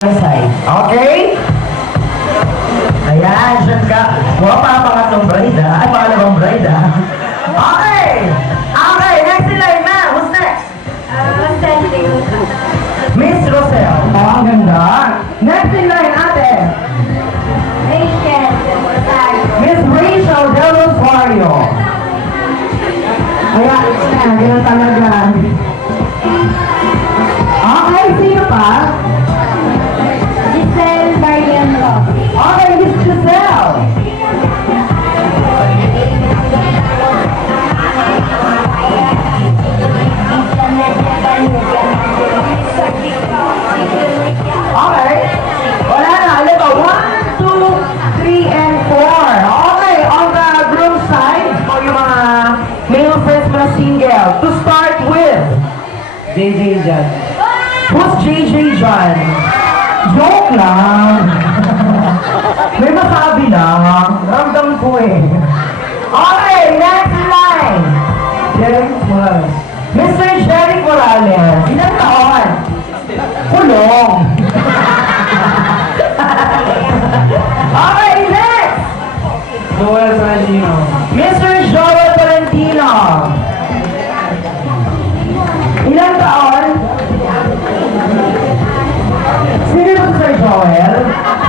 Okay? Ayan, dyan ka. Huwag pa pangatlong bride, ha? Ay, pangalawang bride, ha? Okay! Okay, next in line, ma'am. Who's next? Miss Rosel. Oh, ang ganda. Next in line, ate. Miss Rachel Del Rosario. Ayan, ganyan talaga. Okay, sino pa? Giselle Marian Ross. Okay, Miss Giselle. Okay. Wala na. Alam ba? 1, 2, 3, and 4. Okay, on the groom side, o yung mga male friends mo na single. To start with, JJ Jan. who's JJ John? Joke lang. May masabi lang. Ramdam ko eh. Okay, next line. Derek Morales. Mr. Jeric Morales. Ilan taon? Kulong. Okay, next. Joel Trajino. Mr. Joel Valentino. Ilan taon? Single ba Sir Joel?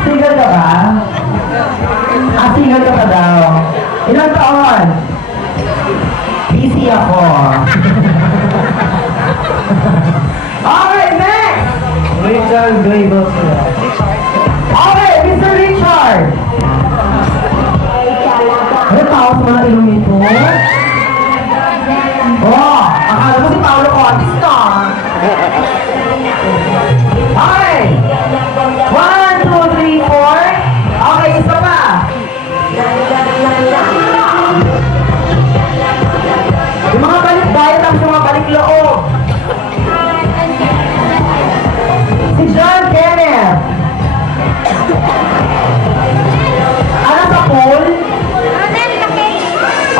Single ka ba? Ah, single ka pa daw. Ilang taon? Busy ako. Okay, next! Richard Graybos. Okay, Mr. Richard! Ano tawag mo na ilong nito? Oh, akala mo si Paolo Contis na. Okay! 1, 2, 3, 4. Okay, isa pa. Yung mga balik bayad tapos yung mga balik loob. Si John Kenneth. Ano sa pool?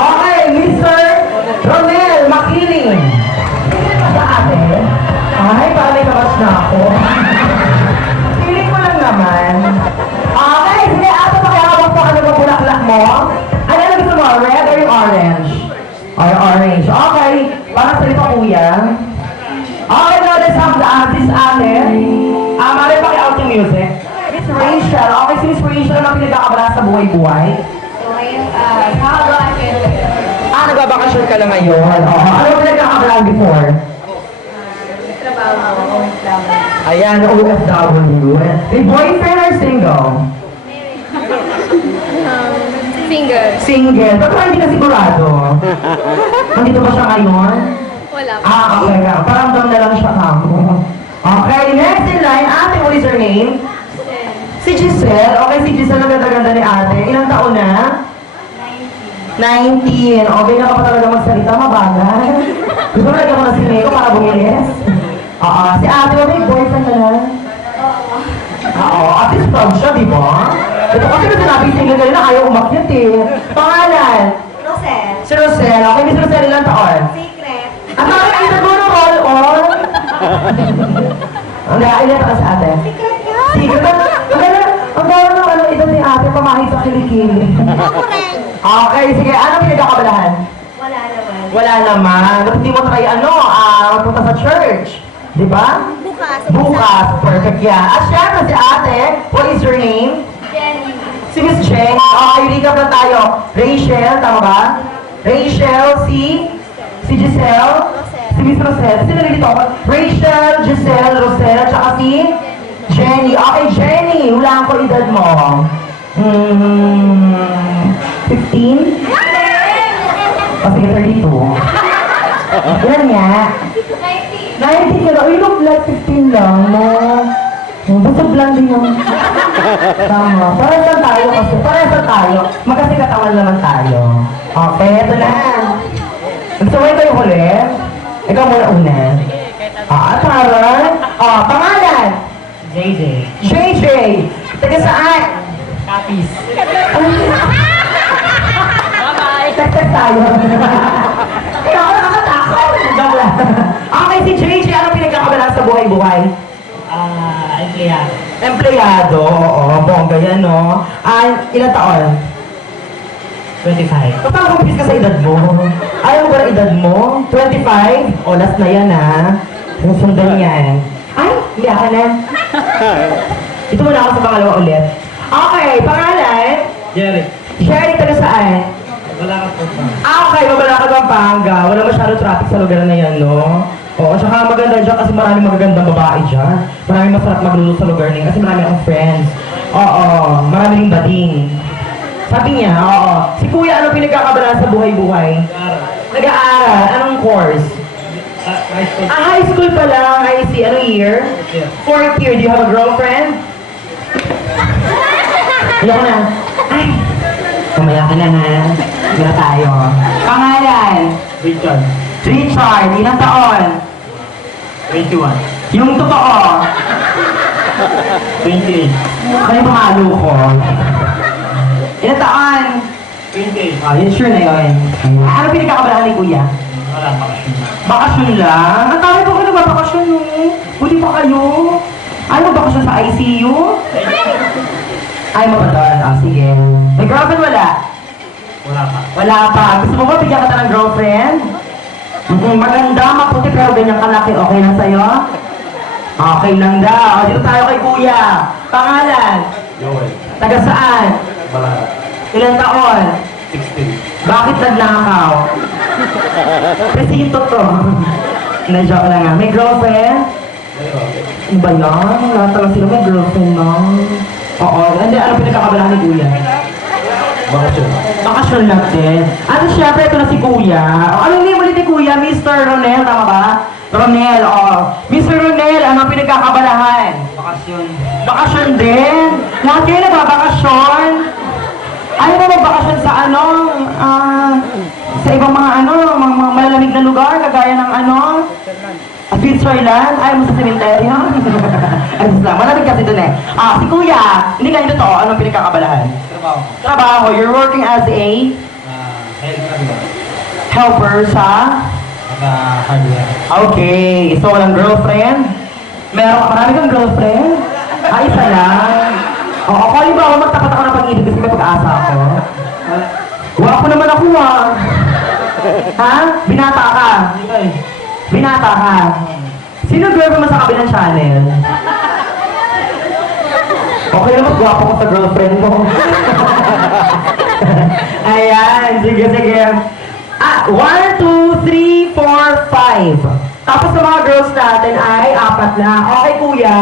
Okay, Mr. Ronel Makiling. Sa ate? Ay, parang may kabas na ako. Piling ko lang naman. Okay, sige ate, pakihawak po ano ba bulaklak mo? Ano na gusto mo? Red or yung orange? Or orange. Okay, para sa ito kuya. Okay, now let's have the artist ate. Mali paki-out yung music. Miss Rachel. Okay, si Miss Rachel na pinagkakabala sa buhay-buhay. Nagbabakasyon ka lang ngayon. Ano pinagkakabalaan before? Ayan, OFW. May boyfriend or single? Single. Single. Ba't hindi ka sigurado? Nandito ba siya ngayon? Wala pa. Okay ka. Paramdam na lang siya kamo. Okay, next in line. Ate, what is her name? Si Giselle. Okay, si Giselle ang ganda-ganda ni ate. Ilang taon na? 19. Okay na ka pa talaga magsalita, mabagal. Gusto mo lagyan ko na si Meko para bumilis? Oo. Si ate, may boyfriend ka na? Oo. At least proud siya, di ba? Ito kasi na sinabi single ka na ayaw umakyat eh. Pangalan? Rosel. Si Rosel. Okay, Miss Rosel, ilang taon? Secret. Ang tawag ay siguro roll on. Ang ilan taon sa ate? Secret ka? Secret ka? Ang tawag ng ano, ito ni ate, pamahit sa kilikili. Ako rin. Okay, sige. Anong pinagkakabalahan? Wala naman. Wala naman. Dapat hindi mo try magpunta sa church. Di ba? Bukas. Bukas. Perfect yan. At syempre si ate, what is your name? Jenny. Si Miss Cheng. Okay, recap lang tayo. Rachel, tama ba? Rachel, si Giselle. Rosel. Si Miss Rosel. Sino nalito ako? Rachel, Giselle, Rosel, at saka si Jenny. Okay, Jenny. Hulaan ko edad mo. 15? O sige, 32. Ilan nga? 19 ka na. Uy, look like 15 lang, no? Busog lang din yung... Tama. Parehas lang tayo kasi. Parehas lang tayo. Magkasi katawan naman tayo. Okay, ito na. Gusto mo ito yung huli? Ikaw muna una. Tara. Pangalan? JJ. JJ. Taga saan? Kapis. Tag-tag tayo. Kaya ako nakakatakot. Joke lang. Okay, si JJ, ano pinagkakabalan sa buhay-buhay? IKEA. Empleyado, oo, bongga yan, no? Ilang taon? 25. Kapag kumpis ka sa edad mo, ayaw mo ba ng edad mo? 25? O, last na yan, ha? Sundan yan. Ay, hindi ka na. Ito muna ako sa pangalawa ulit. Okay, pangalan? Jerry. Sherry, taga saan? Wala ka po pa. Okay, Mabalakad, Pampanga. Wala masyado traffic sa lugar na yan, no? Oo, tsaka maganda dyan kasi maraming magagandang babae dyan. Maraming masarap magluluto sa lugar na yun kasi marami akong friends. Oo, marami ring bading. Sabi niya, oo. Si Kuya, ano pinagkakabalaan sa buhay-buhay? Nag-aaral. Anong course? High school. High school pa lang. I see. Anong year? Yeah. Fourth year. Do you have a girlfriend? Ayoko na. Ay. Kumaya ka na, ha? Muna tayo. Pangalan? Richard. Richard. Ilang taon? 21. Yung totoo. 28. Ano yung pangalo ko? Ilang taon? 28. Ah, yun sure na yun. Ano pinagkakabalaan ni Kuya? Wala pa kasi. Bakasyon lang? Ang dami po kayo nagbabakasyon, no? Buti pa kayo. Ayaw mo bakasyon sa ICU? Ayaw mo ba doon? Ah, sige. May girlfriend wala? Wala pa. Wala pa. Gusto mo ba bigyan kita ng girlfriend? Maganda, maputi, pero ganyan kalaki. Okay lang sa'yo? Okay lang daw. Dito tayo kay Kuya. Pangalan? Joel. Taga saan? Balara. Ilang taon? 16. Bakit nagnakaw? Presinto to. Na-joke lang nga. May girlfriend? Ano ba yan? Lahat lang sila may girlfriend, no? Oo. Hindi, ano pinagkakabalaan ni Kuya? Bakasyon. Bakasyon lang din. At syempre, ito na si Kuya. Ano yung ulit ni Kuya? Mr. Ronel, tama ba? Ronel, Mr. Ronel, ano pinagkakabalahan? Bakasyon. Bakasyon din. Lahat kayo nagbabakasyon. Ayaw mo magbakasyon sa sa ibang mga mga malalamig na lugar, kagaya ng Switzerland? Ayaw mo sa sementeryo? Ayos lang, malamig kasi dun eh. Si Kuya, hindi kayo totoo, anong pinagkakabalahan? Trabaho. Trabaho, you're working as a helper sa? Hardware. Okay, so walang girlfriend? Marami kang girlfriend? Isa lang. Oo, kung halimbawa magtapat ako ng pag-ibig kasi may pag-asa ako. Wala ko naman ako Ha? Binata ka? Binata ka? Sino girlfriend mo sa kabilang channel? Okay naman, gwapo ko sa girlfriend mo. Ayan, sige, sige. 1, 2, 3, 4, 5. Tapos sa mga girls natin ay 4 na. Okay, Kuya.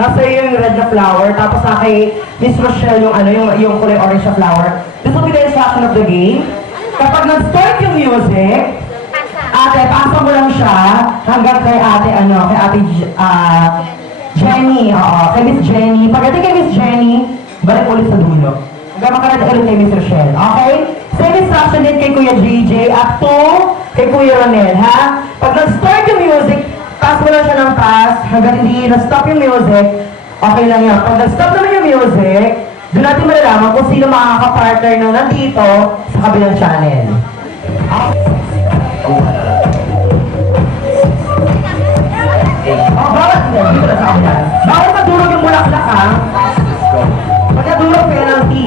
Nasa iyo yung red na flower. Tapos sa kay Miss Rochelle yung kulay orange na flower. This will be the instruction of the game. Kapag nag-start yung music, ate, pasa mo lang siya hanggang kay ate, Jenny. Oo, kay Miss Jenny. Pagdating kay Miss Jenny, balik ulit sa dulo. Hanggang makarating ulit kay Miss Rochelle. Okay? Same instruction din kay Kuya JJ at 2 kay Kuya Ronel, ha? Pag nag-start yung music, pass mo lang siya ng pass hanggang hindi na-stop yung music, okay lang yan. Pag nag-stop naman yung music, doon natin malalaman kung sino makaka-partner na nandito sa kabilang channel. Bawal madurog yung bulaklak, ha? Pag nadurog, penalty.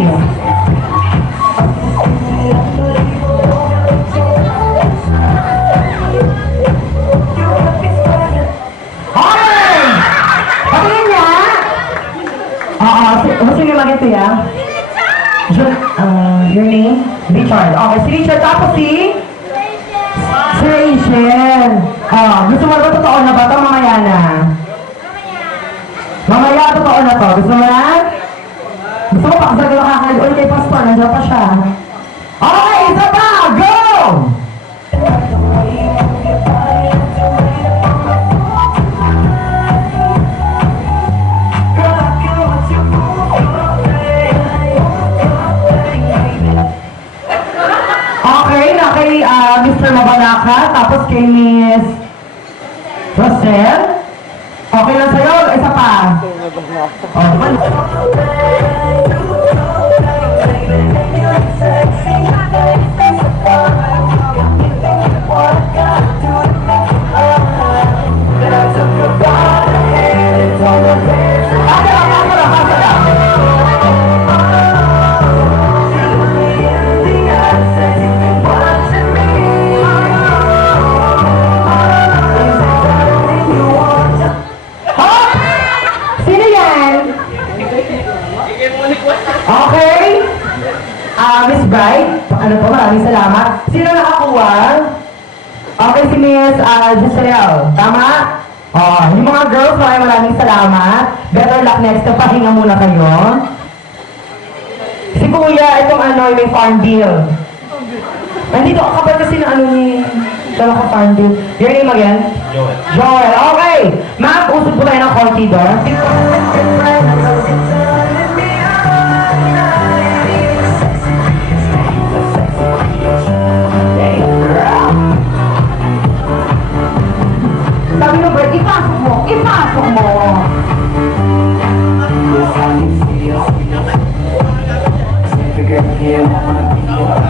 Okay! Patingin niya! Sino yung mag-ito ya? Your name? Richard. Okay, si Richard. Tapos si Rachel. Gusto mo ba totoo na ba ito? Mamaya na. Mamaya, totoo na to. Gusto mo na? Gusto mo pa kasi nakakalit ulit kay Pastor. Nandiyan pa siya. Okay, isa pa! Go! Okay, na kay Mr. Mabalaka, tapos kay Miss Rosel. Okay lang sa'yo, isa pa. Okay? Miss Bright, ano po, maraming salamat. Sino nakakuha? Okay, si Miss Giselle. Tama? Yung mga girls, maraming salamat. Better luck next time. Pahinga muna kayo. Si Kuya, itong may farm bill. Nandito ako kapag kasi na ni... Dala ko farm bill. Your name again? Joel. Joel, okay. Ma'am, usap po tayo ng konti doon. Sabi mo, Bert, ipasok mo. Ipasok mo. Yes, I can see you. Never get here, I wanna be your